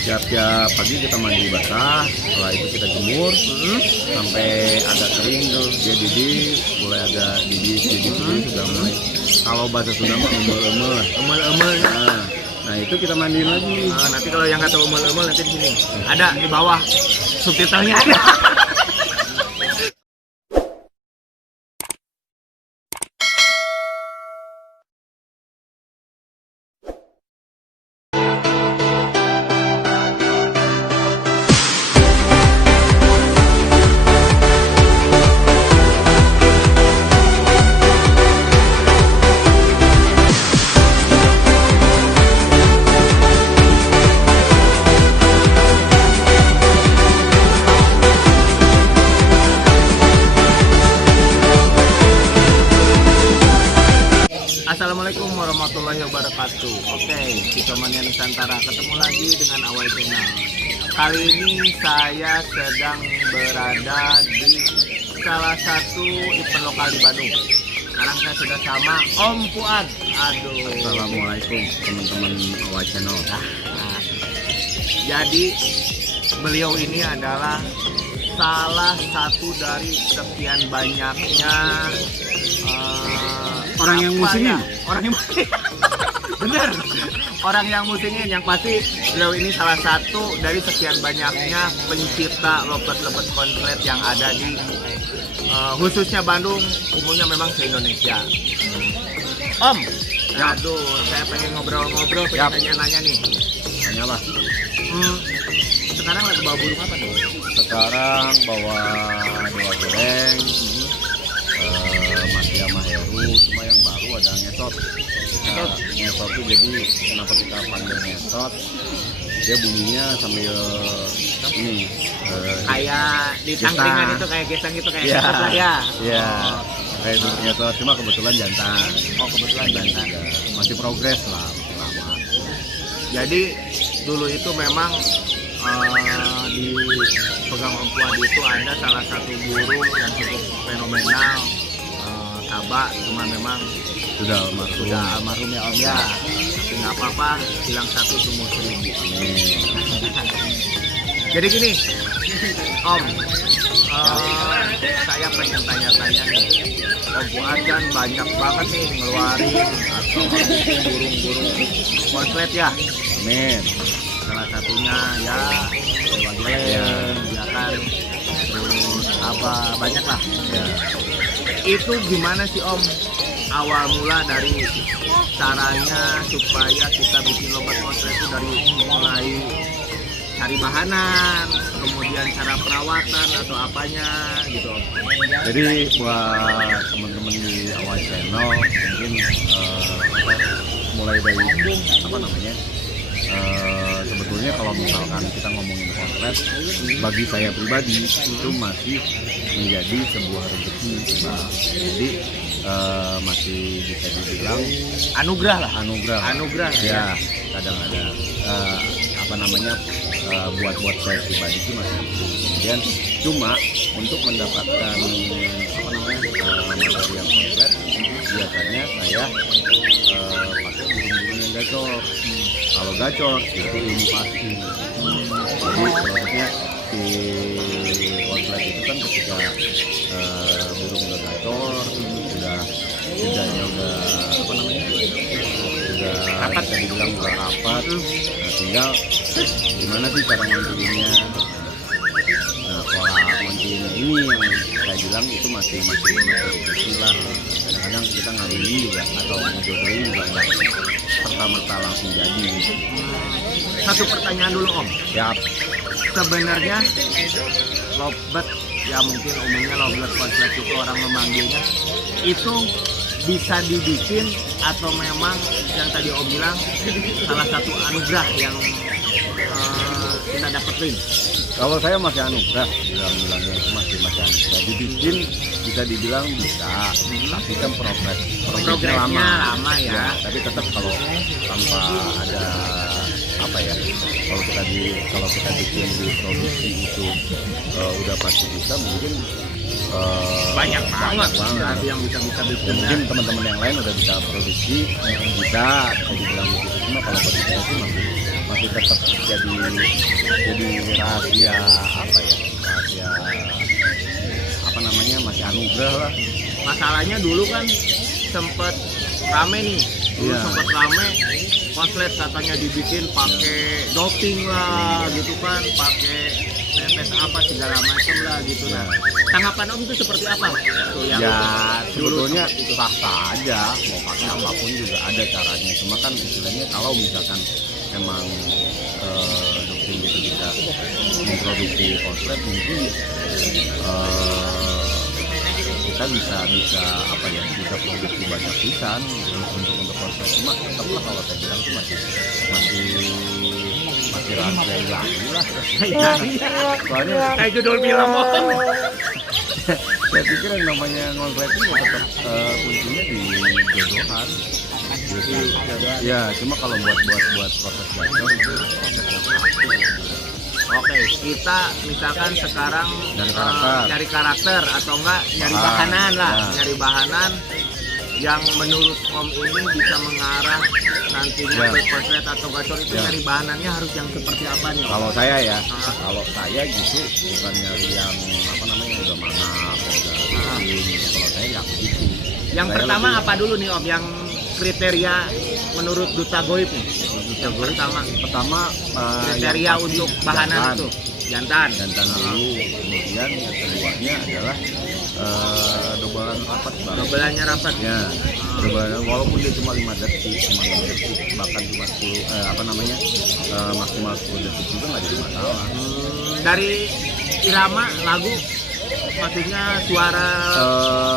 Tiap-tiap pagi kita mandi basah, setelah itu kita jemur sampai agak kering tuh, dia didih, mulai agak didih sudah mulai. Kalau bahasa Sunda mah emel-emel. Nah itu kita mandiin lagi. Nanti kalau yang nggak tahu emel-emel nanti di sini ada di bawah subtitlenya ada. Assalamualaikum warahmatullahi wabarakatuh. Oke, kita Mania Nusantara ketemu lagi dengan Awal Channel. Kali ini saya sedang berada di salah satu event lokal di Bandung. Sekarang saya sudah sama Om Fuad. Aduh. Assalamualaikum teman-teman Awal Channel. Jadi beliau ini adalah salah satu dari sekian banyaknya orang yang musingin. Orang yang bener, orang yang musingin. Yang pasti beliau ini salah satu dari sekian banyaknya pencipta lobet-lobet konslet yang ada di khususnya Bandung, umumnya memang se-Indonesia. Om, aduh, saya pengen ngobrol-ngobrol, pengen nanya nih. Tanya apa? Sekarang lagi bawa burung apa nih? Sekarang bawa dewa goreng, Mas Yama Heru, cuma yang baru ada ngesot. Ngesot itu jadi kenapa kita panggil ngesot? Dia bunyinya sambil ini kayak di tangkringan itu, kayak gesang gitu, kayak Iya. ngesot lah ya. Iya. Kayak ngesot, cuma kebetulan jantan. Oh, kebetulan jantan. Ya, masih progres lah, masih lama. Jadi dulu itu memang di pegang Om Fuad itu ada salah satu burung yang cukup fenomenal, Kaba, cuma memang Sudah almarhum ya Om ya. Tapi nggak apa-apa, hilang satu tumbuh seribu. Jadi gini, Om, saya pengen tanya-tanya nih. Om Fuad kan banyak banget nih ngeluarin atau burung-burung konslet ya. Amin. Salah satunya ya Dewa Goreng, ya kan, terus apa banyak lah. Ya. Itu gimana sih Om awal mula dari caranya supaya kita bikin lomba konslet itu dari mulai cari bahanan, kemudian cara perawatan atau apanya gitu Om. Jadi buat teman-teman di Awal Channel mungkin mulai dari apa namanya? Sebetulnya kalau misalkan kita ngomongin konslet, bagi saya pribadi itu masih menjadi sebuah rezeki. Jadi masih bisa dibilang Anugerah lah. Anugerah. Ya, kadang-kadang apa namanya buat saya pribadi itu masih gitu. Kemudian cuma untuk mendapatkan apa namanya materi yang konslet, biasanya saya pakai burung-burung yang gacor. Kalau gacor itu ilmu pasti. Jadi prosesnya si konslet itu kan ketika burung udah gacor, lidahnya udah apa namanya, udah Rapat. bisa dibilang udah rapat. Nah, tinggal gimana sih cara ngonculinnya. Nah, pola ngonculin ini yang saya bilang itu masih rezeki lah. Kadang-kadang kita ngawinin juga atau ngejodohin juga nggak pertama-tama langsung jadi. Satu pertanyaan dulu Om. Ya, Sebenarnya lobet, ya mungkin umumnya lobet konslet itu orang memanggilnya, itu bisa dibikin atau memang yang tadi Om bilang salah satu anugerah yang kita dapetin? kalau saya masih anugerah, bilangnya itu masih anugerah. Dibikin bisa dibilang bisa, tapi kan progresnya lama ya. Tapi tetap kalau tanpa ada apa ya, kalau kita bikin di produksi itu udah pasti bisa, mungkin banyak banget banget yang bisa bikin. mungkin teman-teman yang lain udah bisa produksi, bisa dibilang begitu. Cuma kalau bagi saya sih masih tetap jadi rahasia apa ya, rahasia apa namanya, masih anugerah lah. Masalahnya dulu kan sempet rame nih, dulu Iya. sempet rame konslet katanya dibikin pakai doping lah gitu kan, pakai tes apa segala macam lah gitu. Nah, tanggapan Om itu seperti apa? Tuh, yang Ya dulu sebetulnya sempet itu. sah-sah aja, mau pakai apapun juga ada caranya. Cuma kan istilahnya kalau misalkan emang doping itu bisa memproduksi konslet, mungkin kita bisa apa ya, bisa produksi banyak pisan untuk konslet. Cuma tetaplah kalau saya bilang itu masih rahasia ilahi lah. Soalnya Kayak judul film Om. saya pikir yang namanya ngonsleting ya tetap kuncinya di jodohan gitu. Ya cuma kalau buat proses gacor itu proses yang pasti. Oke, kita misalkan sekarang Dari karakter. nyari karakter atau enggak nyari Ah, bahanan lah, ya. nyari bahanan yang menurut Om ini bisa mengarah nantinya Ya. ke konslet atau gacor itu, Ya. nyari bahanannya harus yang seperti apa nih Om? Kalau saya ya, Ah. kalau saya gitu bukan nyari yang apa namanya udah mangap, udah ini. Kalau saya nggak begitu. Yang Saya pertama lebih- apa dulu nih Om? Yang kriteria menurut Duta Goib nih? Yang pertama kriteria yang pasti untuk bahanan jantan. itu jantan. Jantan dulu, kemudian keduanya adalah dobelan rapat bang. Dobelannya rapat. Ya, dobelan walaupun dia cuma 5 detik, bahkan cuma 10 apa namanya maksimal 10 detik juga nggak jadi masalah. Dari irama lagu, maksudnya suara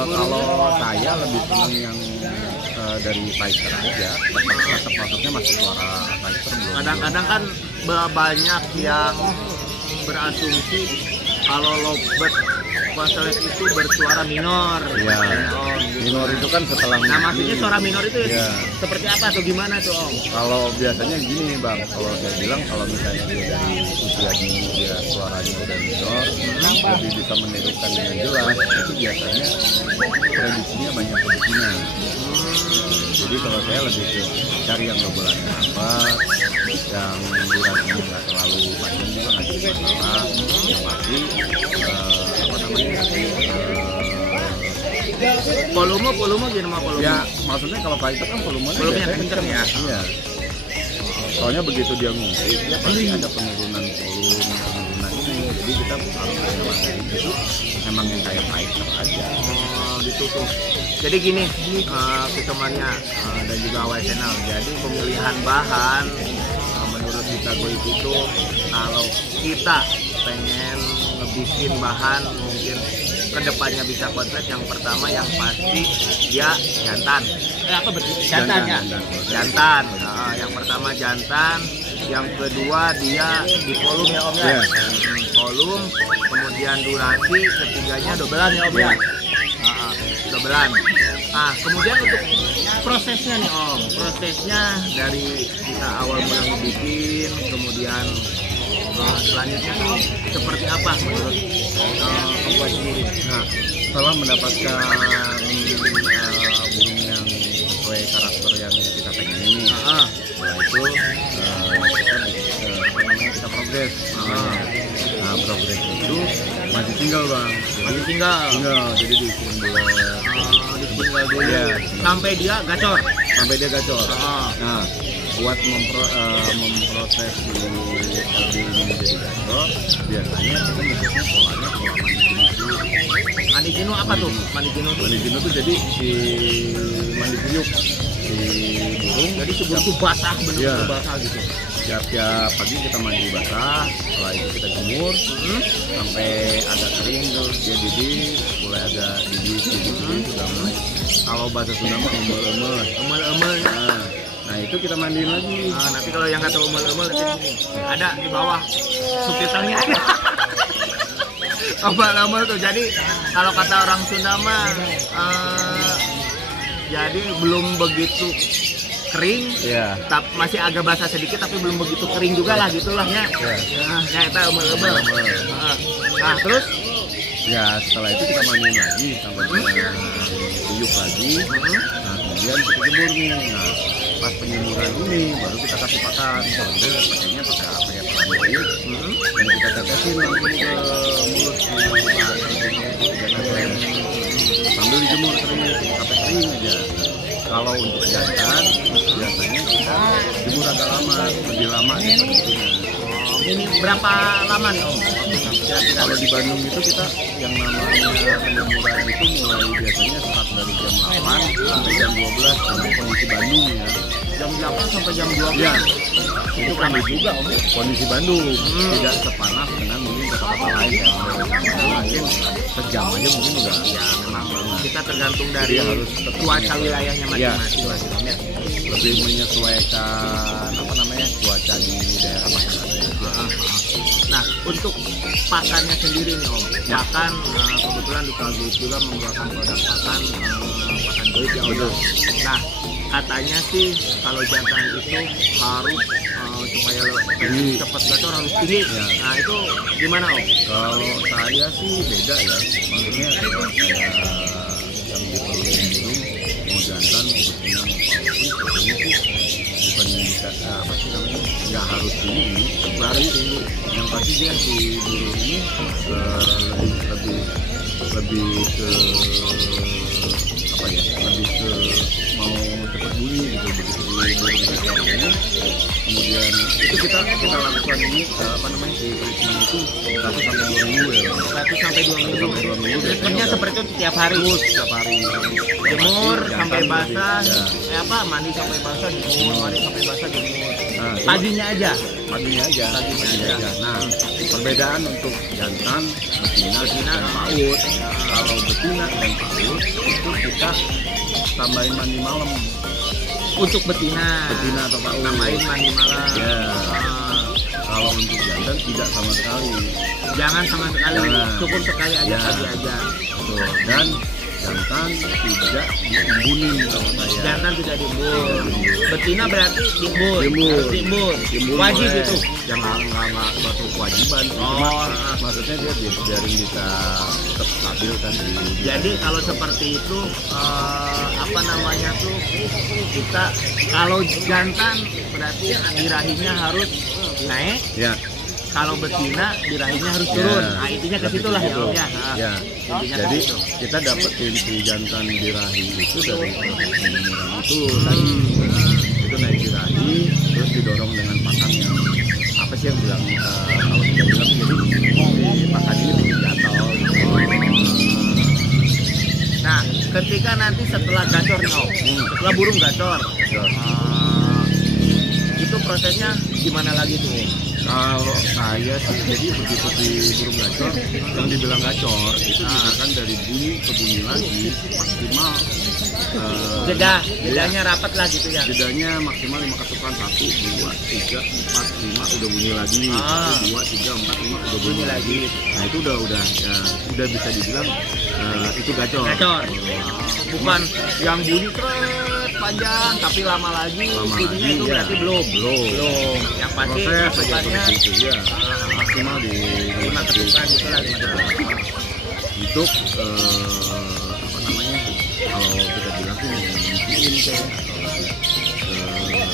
Kalau saya lebih senang yang dari Fighter aja, tetap maksudnya masih suara Fighter belum. kadang-kadang kan banyak yang berasumsi kalau lovebird konslet itu bersuara minor. Ya, Om, gitu. minor itu kan setelah Nah, maksudnya suara minor itu Ya. seperti apa atau gimana tuh Om? Kalau biasanya gini bang, kalau saya bilang kalau misalnya dia dari usia dini dia suaranya udah minor, lebih bisa menirukan dengan jelas, itu biasanya prediksinya banyak kemungkinan. Jadi kalau saya lebih ke cari yang dobelannya rapat, yang durasinya nggak terlalu panjang juga nggak jadi masalah, yang pasti apa namanya Volume gimana volume? ya maksudnya kalau fighter kan volumenya Volumenya biasanya kenceng ya? Iya. Soalnya begitu dia ngumpul, dia pasti ada penurunan ini. Jadi kita harus menguasai itu memang yang kayak fighter aja. Oh, gitu tuh. Jadi gini, ketemannya dan juga awal channel. Jadi pemilihan bahan menurut kita Goib itu, kalau kita pengen ngebikin bahan mungkin kedepannya bisa konslet, yang pertama yang pasti dia jantan. Apa betul? Jantan ya? Jantan. Yang pertama jantan, yang kedua dia di volume ya Om ya. Iya. Volume, kemudian durasi, ketiganya dobelan ya Om ya. Dobelan. Nah, kemudian untuk prosesnya nih Om, prosesnya dari kita awal mula ngebikin, kemudian selanjutnya tuh seperti apa menurut pembuat sendiri? Nah, setelah mendapatkan burung yang sesuai karakter yang kita pengen ini, setelah itu kita progres. Nah, progres itu masih tinggal bang. Masih tinggal Jadi dihitung bulan. ditinggal dulu Iya. sampai dia gacor. Sampai dia gacor. Ah. Nah, buat memproses si LD ini menjadi gacor, biasanya kita nyebutnya polanya pola mandi jenuh dulu. Mandi jenuh apa tuh? Mandi jenuh tuh. Mandi jenuh tuh jadi si mandi kuyup si burung. Jadi si burung tuh basah, bener-bener Iya. basah gitu. Tiap pagi kita mandi basah, setelah itu kita jemur sampai agak kering, terus dia didih, mulai agak didih, sudah mulai. Kalau bahasa Sunda mah emel-emel. Emel-emel. Nah itu kita mandiin lagi. Nah, nanti kalau yang nggak tahu emel-emel nanti ada di bawah subtitlenya ada. Emel-emel tuh. Jadi kalau kata orang Sunda mah jadi belum begitu kering, Iya. masih agak basah sedikit tapi belum begitu kering juga lah gitulah ya. Nah, itu emel-emel. Nah, terus Ya setelah itu kita mandiin lagi sampai kuyup lagi. Nah kemudian kita jemur nih. Nah pas penyemuran ini baru kita kasih pakan. Kalau kita pakainya pakai apa ya, pamit, dan kita tetesin langsung ke mulut si sambil dijemur kering sampai kering aja. Kalau untuk jantan biasanya kita jemur agak lama, lebih lama gitu. Ini berapa lama nih Om? Kalau di Bandung itu kita yang namanya penyemuran itu mulai biasanya start dari jam 8 sampai jam 12 karena kondisi Bandung ya. Jam 8 sampai jam 12. Ya, itu panas juga Om. kondisi Bandung tidak sepanas dengan mungkin kota-kota lain ya. Mungkin sejam aja mungkin udah ya memang Kita tergantung dari Jadi harus cuaca wilayahnya masing-masing. ya, lebih menyesuaikan apa namanya cuaca di daerah masing-masing. Nah, untuk pakannya sendiri nih Om, pakan kebetulan di Kalgoit juga mengeluarkan produk pakan goit ya Om. Nah, katanya sih kalau jantan itu harus supaya cepat gacor harus tinggi. Ya. Nah, itu gimana Om? Kalau saya sih beda ya, maksudnya kalau saya yang di Bandung mau jantan sebetulnya mau paus sebetulnya sih bukan bisa apa sih namanya nggak harus tinggi, baru tinggi. Yang pasti dia si burung ini lebih ke apa ya, lebih ke mau cepat bunyi gitu begitu di burung gacor ini. Kemudian itu kita lakukan ini apa namanya di treatment itu 1 sampai 2 minggu ya. 1 sampai 2 minggu. 2 minggu. Treatmentnya seperti itu tiap hari. Terus setiap hari. Jemur Jantan sampai basah, ya. mandi sampai basah, jemur, mandi sampai basah, jemur. Nah, Paginya aja. paginya aja. Nah, perbedaan untuk jantan, betina, dan paut. Kalau betina dan paut itu kita tambahin mandi malam. Untuk betina Atau paut. tambahin mandi malam. Ya. Kalau untuk jantan tidak sama sekali. Jangan sama sekali, Jangan. cukup sekali aja Ya. pagi aja. Betul. Dan jantan tidak diimbunin kalau saya. Jantan tidak diimbun. Betina berarti diimbun. Diimbun. Harus diimbun. Timbul Wajib boleh. itu. Jangan nggak suatu kewajiban. Oh, Maksudnya dia biarin bisa tetap stabil kan di. Jadi kalau seperti itu apa namanya tuh kita kalau jantan berarti birahinya harus naik. Ya. Kalau betina birahinya harus turun. Nah, intinya ke situ lah ya Om ya. Nah, Ya. intinya ke Jadi situ. kita dapetin si jantan birahi itu dari proses penyemuran itu tadi. Itu naik birahi, terus didorong dengan pakan yang apa sih yang bilang kalau kita bilang jadi si pakan ini bikin gatal. Nah, ketika nanti setelah gacor nih Om, setelah burung gacor, itu prosesnya gimana lagi tuh Om? Kalau saya sih jadi begitu di burung gacor yang dibilang gacor itu misalkan dari bunyi ke bunyi lagi maksimal Jedanya rapat lah gitu ya. jedanya maksimal 5 ketukan 1, 2, 3, 4, 5 udah bunyi lagi 1, 2, 3, 4, 5 udah bunyi lagi. Nah itu udah bisa dibilang itu gacor. Gacor. Bukan yang bunyi kret panjang tapi lama lagi bunyinya itu berarti belum. Yang pasti Proses aja ketukannya seperti itu ya maksimal di 5 ketukan gitu lah. untuk apa namanya kalau kita bilang sih mungkin kayak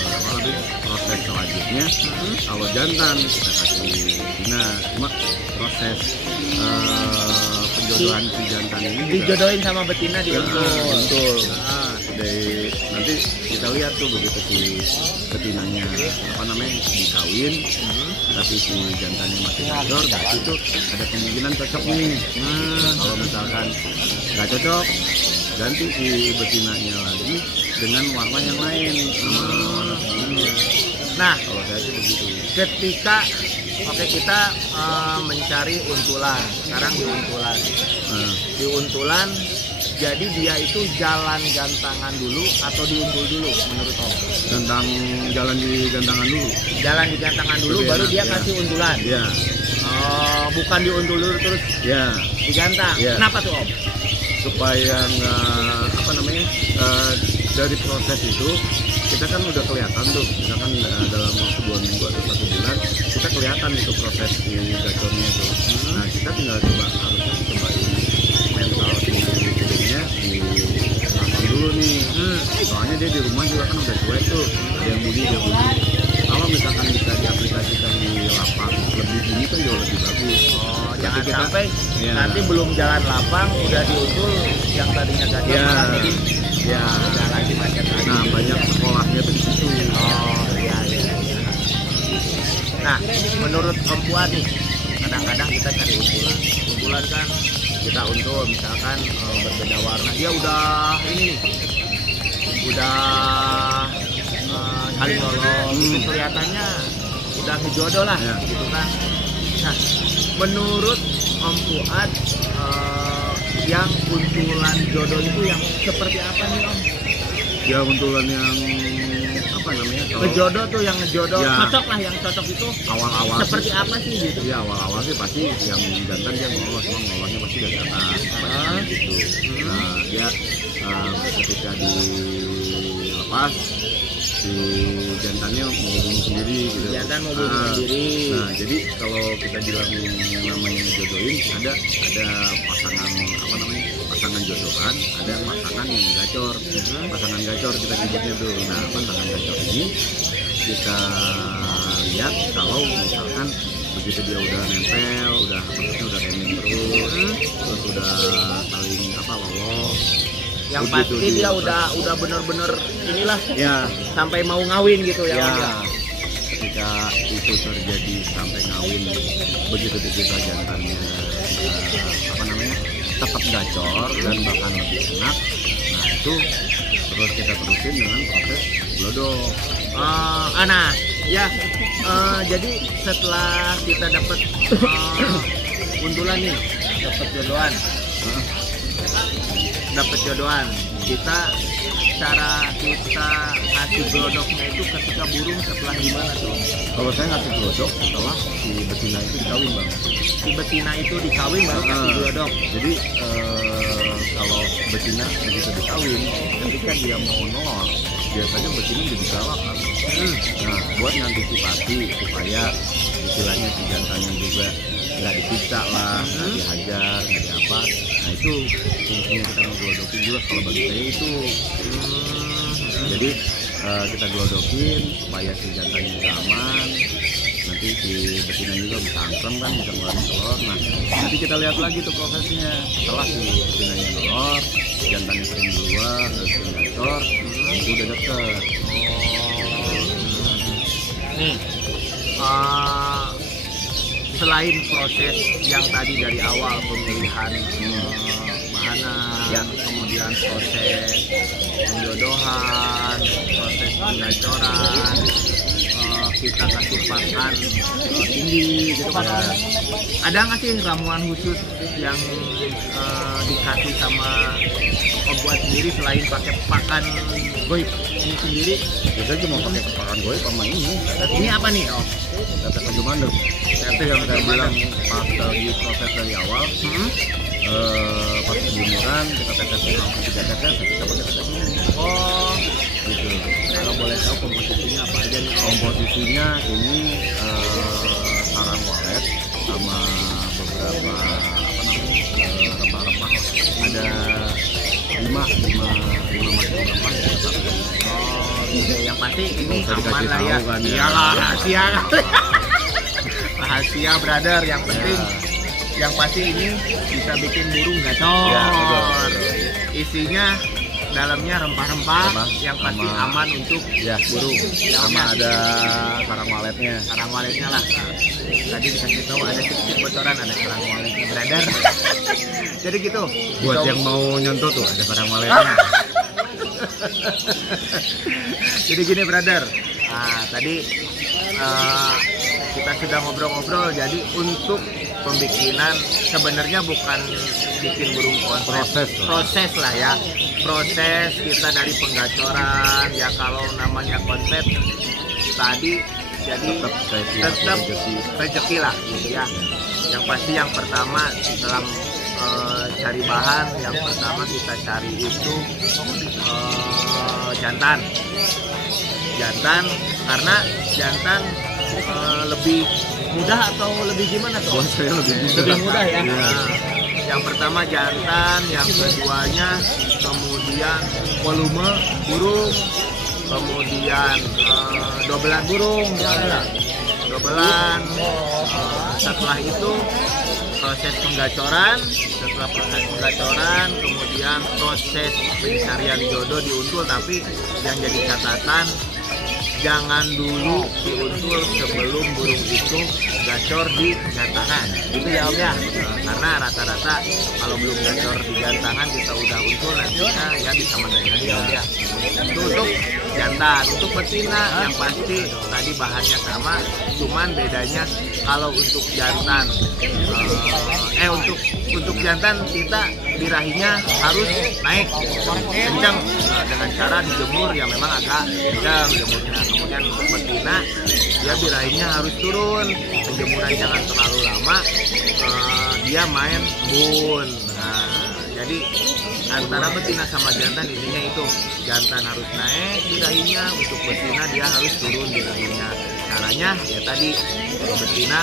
apa lebih proses selanjutnya kalau jantan kita kasih betina cuma proses penjodohan si jantan ini juga Dijodohin sama betina di betul nanti kita lihat tuh begitu si betinanya apa namanya dikawin tapi si jantannya masih gacor berarti itu ada kemungkinan cocok nih. Kalau misalkan nggak cocok ganti si betinanya lagi dengan warna yang lain sama warna sebelumnya. Nah, Kalau saya sih begitu. ketika kita mencari untulan, sekarang di untulan. Di untulan, jadi dia itu jalan gantangan dulu atau diuntul dulu menurut Om? Jalan di gantangan dulu. Jalan di gantangan dulu, Lebih baru enak, dia ya. kasih untulan. Ya, Bukan diuntul dulu terus ya. digantang. Ya. Kenapa tuh Om? Supaya nggak apa namanya dari proses itu kita kan udah kelihatan tuh misalkan dalam waktu 2 minggu atau 1 bulan kita kelihatan itu proses di gacornya itu. Nah kita tinggal harusnya cobain mental si burungnya di dulu dulu nih. Soalnya dia di rumah juga kan udah cuek tuh, ada yang budi dia budi. Kalau misalkan bisa diaplikasikan di lapang lebih dini kan jauh lebih bagus. Oh, jangan kita- sampai ya. nanti belum jalan lapang udah diusul yang tadinya gacor Ya. malah jadi Ya. udah lagi macet lagi. Nah banyak sekolahnya tuh di situ. Oh iya iya. Nah, menurut Om Fuad nih, kadang-kadang kita cari untulan. Untulan kan kita untul misalkan berbeda warna. Dia udah ini nih, udah saling lolos. Itu kelihatannya udah ngejodoh lah, Ya. gitu kan. Nah, menurut Om Fuad yang untulan jodoh itu yang seperti apa nih Om? Ya untulan yang apa namanya? Kalau Ngejodoh tuh yang ngejodoh, Ya. cocok lah yang cocok itu awal-awal seperti apa sih gitu? ya awal-awal sih pasti yang jantan dia ngolos, emang ngolosnya pasti dari atas gitu. Nah dia ketika dilepas si jantannya mau bunuh sendiri gitu. Jantan mau bunuh sendiri. Nah jadi kalau kita bilang yang namanya ngejodohin ada pasangan apa namanya pasangan jodohan, ada pasangan yang gacor. Pasangan gacor kita sebutnya tuh. Nah pasangan gacor ini kita lihat kalau misalkan begitu dia udah nempel, udah maksudnya udah remming terus udah saling apa lolos. Yang Begitu pasti dia udah bener-bener inilah ya sampai mau ngawin gitu ya. Om, ya ketika itu terjadi sampai ngawin begitu kita jantannya apa namanya tetap gacor dan bahkan lebih enak. Nah itu terus kita terusin dengan proses glodok. Nah, ya jadi setelah kita dapat untulan nih, dapat jodohan, kita cara kita ngasih glodoknya itu ketika burung setelah gimana tuh? Kalau saya ngasih glodok setelah si betina itu dikawin bang. Si betina itu dikawin baru kasih glodok. Jadi kalau betina begitu dikawin, ketika dia mau nelor, biasanya betina jadi galak kan. Nah, buat ngantisipasi supaya istilahnya si jantannya juga nggak disiksa lah, nggak dihajar, nggak diapa. Nah itu fungsinya kita ngeglodokin juga kalau bagi saya itu. Jadi kita glodokin supaya si jantannya bisa aman. Nanti si betina juga bisa angkrem kan, bisa ngeluarin telur. Nah nanti kita lihat lagi tuh prosesnya setelah si betinanya telur, jantannya sering duluan, sering gacor, itu udah deket. Nih, selain proses yang tadi dari awal pemilihan bahanan, kemudian proses penjodohan, proses pengacoran, kita kasih pakan tinggi gitu kan. Ada nggak sih ramuan khusus yang dikasih sama Om Fuad sendiri selain pakai pakan goib ini sendiri? Kita cuma pakai pakan gue sama ini. Ini apa nih Om? Tetes maju mandek. Itu yang saya bilang pas lagi proses dari awal. Pas kebunuran kita tetesin langsung 3 tetes, kita pakai tetes ini. Oh, Gitu. kalau boleh tahu komposisinya apa aja nih Om? Komposisinya ini sarang walet sama beberapa apa namanya rempah-rempah. Ada 5 macam rempah ya. Oh, gitu. Yang pasti ini Nggak usah aman dikasih lah ya. tahu kan, ya. Iyalah rahasia kali. Rahasia brother, yang penting yang pasti ini bisa bikin burung gacor. Ya, betul. Isinya dalamnya rempah-rempah yang pasti sama- aman untuk Ya, burung. sama ada sarang waletnya. sarang waletnya lah. Nah, tadi dikasih tahu ada sedikit bocoran, ada sarang waletnya brother. Jadi gitu. Buat Gitu. yang mau nyontoh tuh ada sarang waletnya. Jadi gini brother, nah tadi kita sudah ngobrol-ngobrol. Jadi untuk pembikinan sebenarnya bukan bikin burung konslet, proses lah ya. Proses kita dari penggacoran ya, kalau namanya konslet tadi jadi tetap rezeki lah gitu ya. Yang pasti yang pertama dalam cari bahan, yang pertama kita cari itu jantan karena jantan lebih mudah atau lebih gimana tuh? Buat saya lebih mudah. Lebih mudah ya. Iya. Nah, Yang pertama jantan, yang keduanya kemudian volume burung, kemudian dobelan burung, dobelan. Setelah itu proses penggacoran, setelah proses penggacoran kemudian proses pencarian jodoh diuntul, tapi yang jadi catatan jangan dulu diuntul sebelum burung itu gacor di jantangan, gitu ya Om ya. Karena rata-rata kalau belum gacor di jantangan kita udah untul, nantinya ya bisa mendadak ya Om ya. Itu untuk jantan. Untuk betina yang pasti tadi bahannya sama, cuman bedanya kalau untuk jantan untuk jantan kita birahinya harus naik kencang dengan cara dijemur ya, memang agak kencang jemurnya. Kemudian untuk betina dia birahinya harus turun, penjemuran jangan terlalu lama, dia main embun. Nah, jadi antara betina sama jantan intinya itu, jantan harus naik birahinya, untuk betina dia harus turun birahinya. Caranya ya tadi, kalau betina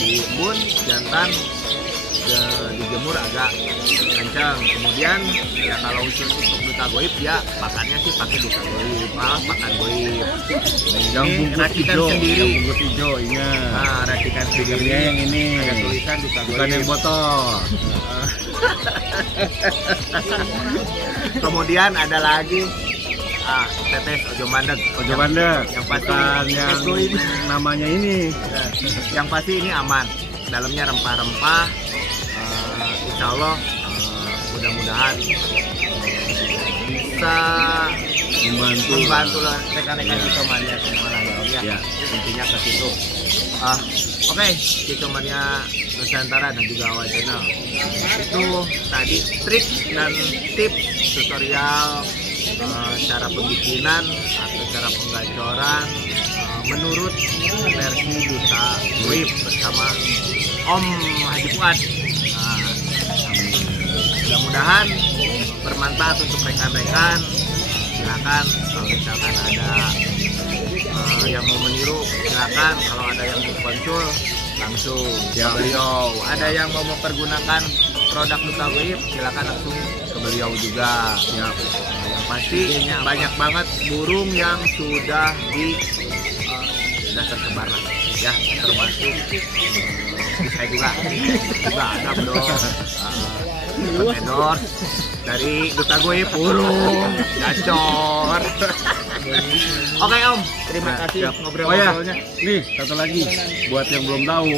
di embun, jantan dijemur agak kencang. Kemudian ya kalau khusus untuk duta goib ya pakannya sih pakai duta goib, pakan goib. Yang Ini bungkus racikan hijau, sendiri. yang bungkus hijau, ingat. Nah, racikan sendiri. Stikernya yang ini, Ada tulisan duta goib. bukan yang botol. Kemudian ada lagi tetes ojo mandeg. Ojo bandeng, Yang pasti bukan yang goib. namanya ini. Yang pasti ini aman. Dalamnya rempah-rempah. Insya Allah mudah-mudahan bisa membantu rekan-rekan kita mania semuanya ya Om ya. Ya. Intinya ke situ. Oke, kita mania Nusantara dan juga Awal Channel. Itu tadi trik dan tips tutorial cara pembikinan atau cara penggacoran menurut versi Duta Goib bersama Om Haji Fuad. Mudah-mudahan bermanfaat untuk rekan-rekan. Silakan kalau misalkan ada yang mau meniru, silakan. Kalau ada yang mau konsul langsung Ya. ke beliau. Ada yang mau mempergunakan produk Duta Goib, silakan langsung ke beliau juga. Ya. Yang pasti banyak banget burung yang sudah tersebar lah. Ya, termasuk saya juga ada bro. Endorse dari Duta Goib burung gacor. Oke Om, terima Nah, kasih siap. ngobrol-ngobrolnya. Nih satu lagi buat yang belum tahu,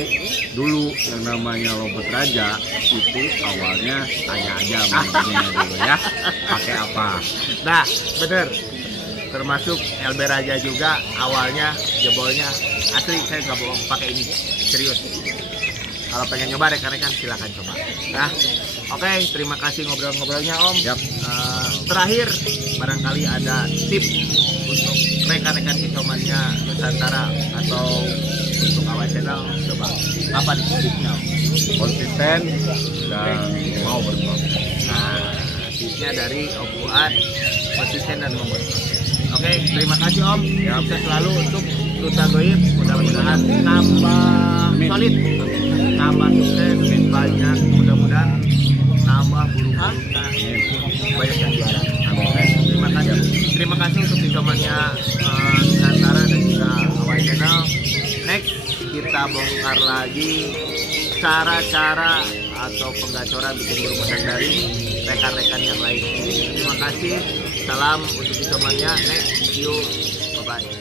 dulu yang namanya lobet raja itu awalnya tanya aja mainnya dulu ya, pakai apa. Nah, bener. Termasuk LB Raja juga awalnya jebolnya asli, saya nggak bohong, pakai ini serius. Kalau pengen nyoba rekan-rekan silakan coba. Nah, oke, terima kasih ngobrol-ngobrolnya Om. Yap. Terakhir, barangkali ada tips untuk rekan-rekan Kisomania Nusantara atau untuk Awal Channel, coba apa nih tipsnya Om? Konsisten dan mau berbuat. Nah, tipsnya dari Om Fuad, konsisten dan membuat konten. Oke, terima kasih Om. Sukses selalu untuk Duta Goib. Mudah-mudahan tambah solid, tambah sukses, banyak. Mudah-mudahan tambah burung-burungnya banyak yang juara. Oke, terima kasih. Terima kasih untuk Kisomania Nusantara dan juga Awal Channel. Next kita bongkar lagi cara-cara atau penggacoran bikin burung mesan dari rekan-rekan yang lain. Terima kasih. Salam untuk Kisomania. Next, see you. Bye-bye.